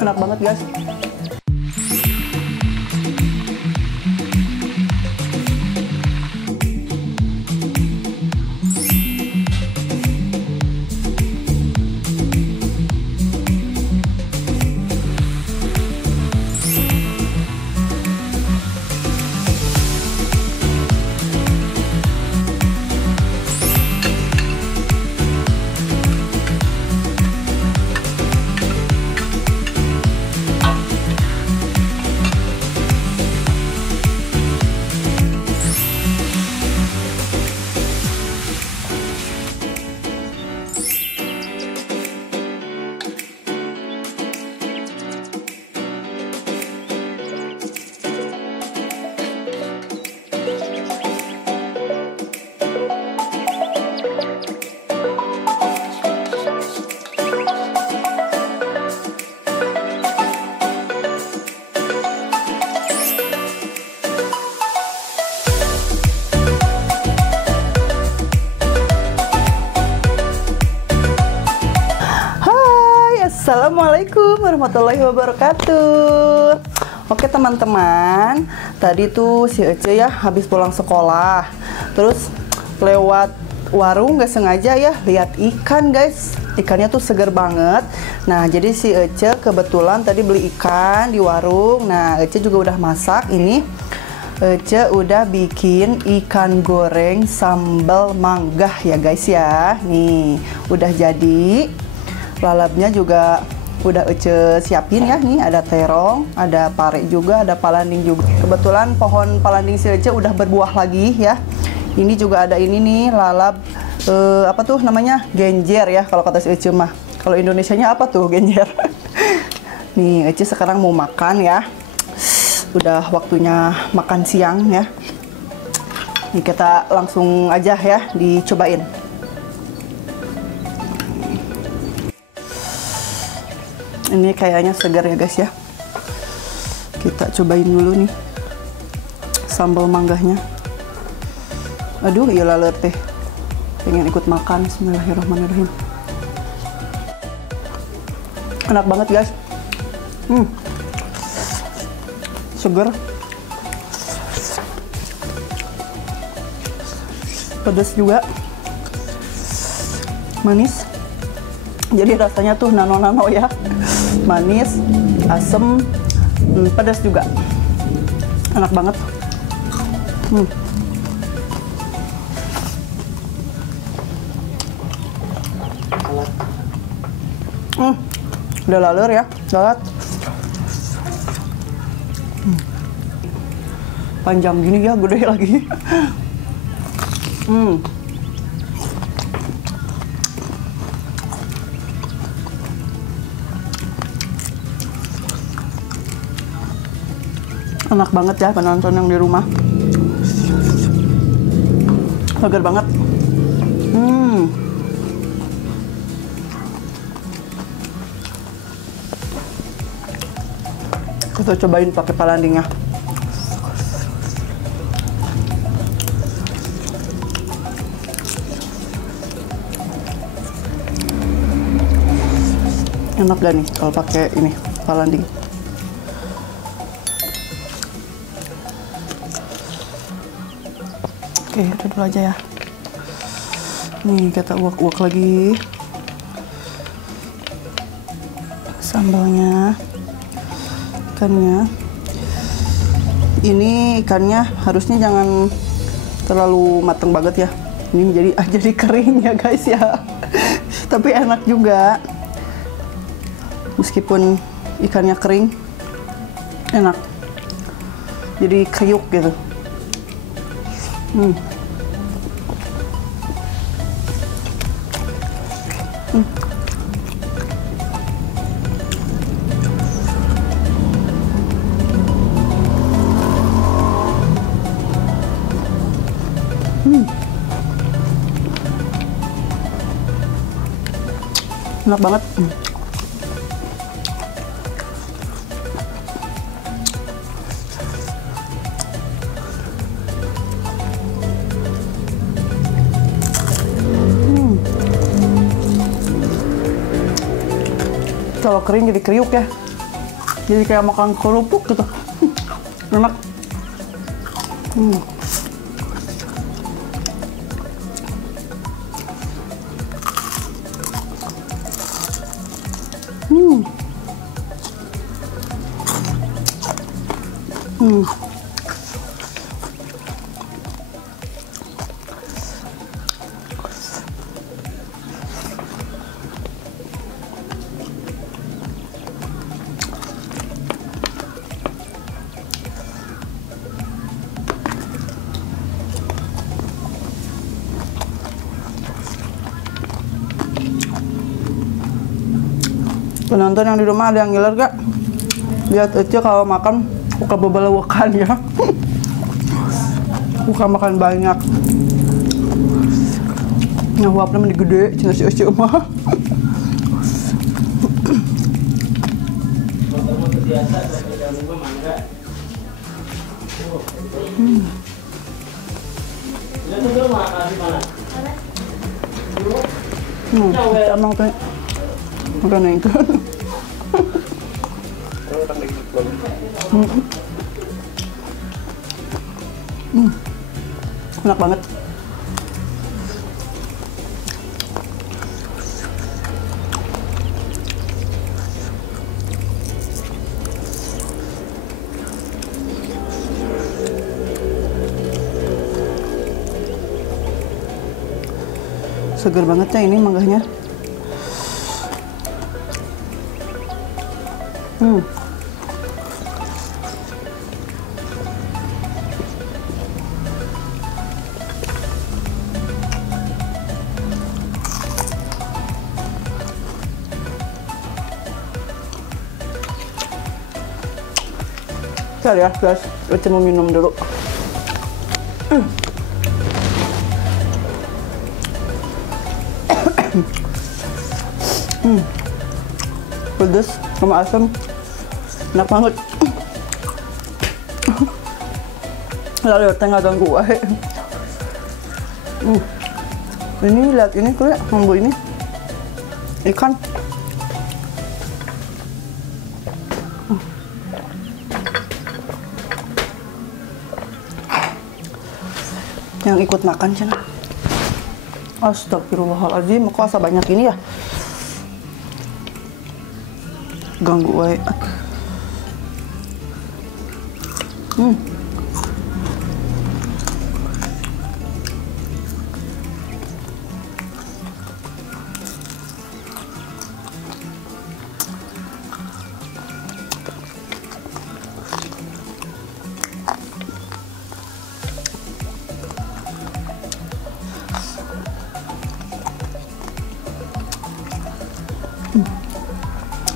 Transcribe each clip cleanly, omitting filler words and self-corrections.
Enak banget guys. Assalamualaikum warahmatullahi wabarakatuh. Oke teman-teman, tadi tuh si Ece ya habis pulang sekolah, terus lewat warung gak sengaja ya lihat ikan guys. Ikannya tuh seger banget. Nah jadi si Ece kebetulan tadi beli ikan di warung. Nah Ece juga udah masak ini. Ece udah bikin ikan goreng sambal mangga ya guys ya. Nih udah jadi. Lalapnya juga udah Ece siapin ya. Nih ada terong, ada pare juga, ada palanding juga. Kebetulan pohon palanding si Ece udah berbuah lagi ya. Ini juga ada ini nih lalap apa tuh namanya, genjer ya kalau kata si Ece mah. Kalau Indonesianya apa tuh genjer? Nih Ece sekarang mau makan ya. Udah waktunya makan siang ya. Nih kita langsung aja ya dicobain. Ini kayaknya segar ya guys ya. Kita cobain dulu nih sambal mangganya. Aduh iya laler teh, pengen ikut makan. Bismillahirrahmanirrahim. Enak banget guys. Segar, pedas juga, manis. Jadi rasanya tuh nano-nano ya, manis, asem, pedas juga, enak banget. Udah lalur ya, lalat. Panjang gini ya, gede lagi. Enak banget ya penonton yang di rumah. Segar banget. Kita cobain pakai palandingnya. Enak gak nih kalau pakai ini palanding? Oke, itu dulu aja ya. Nih kita uak-uak lagi sambalnya, ikannya. Ini ikannya harusnya jangan terlalu matang banget ya. Ini jadi kering ya guys ya. Tapi enak juga. Meskipun ikannya kering, enak. Jadi kriuk gitu. Enak banget. kalau kering jadi kriuk ya. Jadi kayak makan kerupuk gitu. Enak. Penonton yang di rumah ada yang ngiler gak? Lihat aja kalau makan buka bebelewakan ya. Buka makan banyak. Nah, wapnya mending gede, cina si uci mah. Emang tuh makan yang itu. Enak banget. Seger banget ya ini mangganya. Bentar ya guys, Uci mau minum dulu. Pedes sama asam, enak banget. Lalu tengah ganggu wae. Ini lihat ini tuh ya, mambu ini ikan. Yang ikut makan cina. Astagfirullahaladzim, kok asa banyak ini ya? Ganggu wae.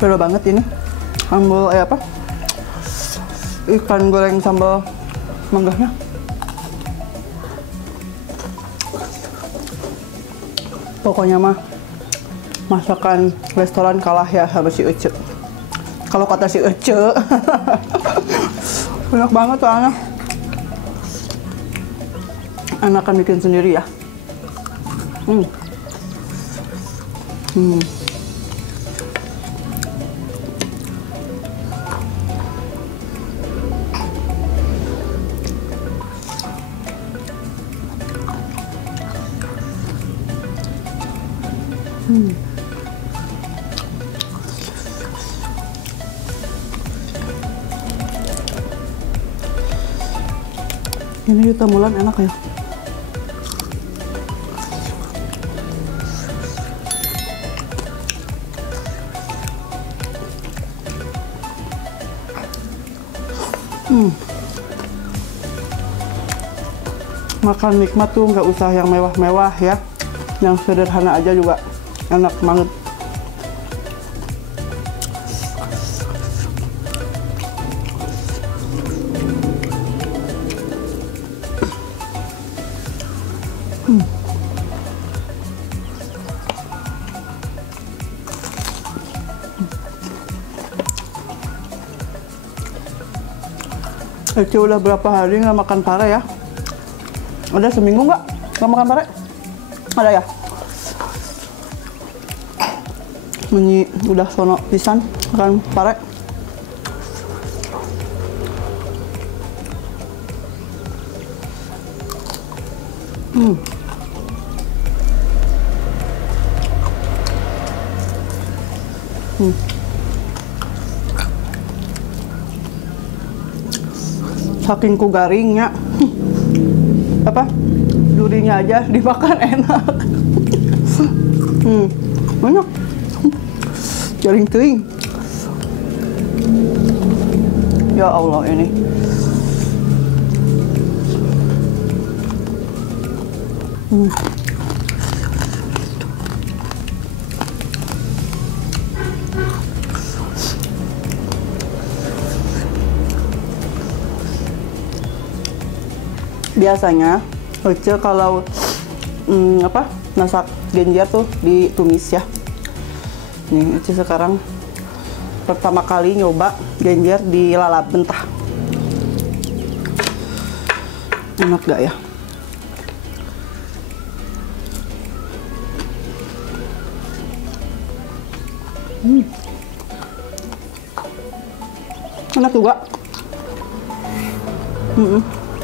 Beda banget ini sambal apa ikan goreng sambal manggahnya. Pokoknya mah masakan restoran kalah ya sama si Uce. Kalau kata si Uce enak banget soalnya. Enakan bikin sendiri ya. Ini temulan enak ya. Makan nikmat tuh nggak usah yang mewah-mewah ya, yang sederhana aja juga enak banget. Eci udah berapa hari nggak makan pare ya? Ada seminggu nggak makan pare? Ada ya? Ini udah sono pisan makan pare. Saking ku garingnya, apa durinya aja dimakan enak. Banyak jaring teuing. Ya Allah ini. Biasanya Ece kalau masak genjer tuh ditumis ya. Nih Ece sekarang pertama kali nyoba genjer dilalap mentah. Enak gak ya? Enak juga.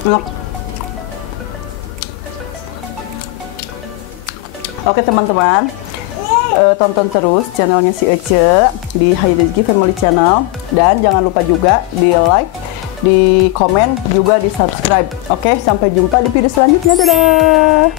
Enak. Oke teman-teman, tonton terus channelnya si Ece di Hai Rezeki Family Channel, dan jangan lupa juga di like, di komen, juga di subscribe. Oke, sampai jumpa di video selanjutnya. Dadah.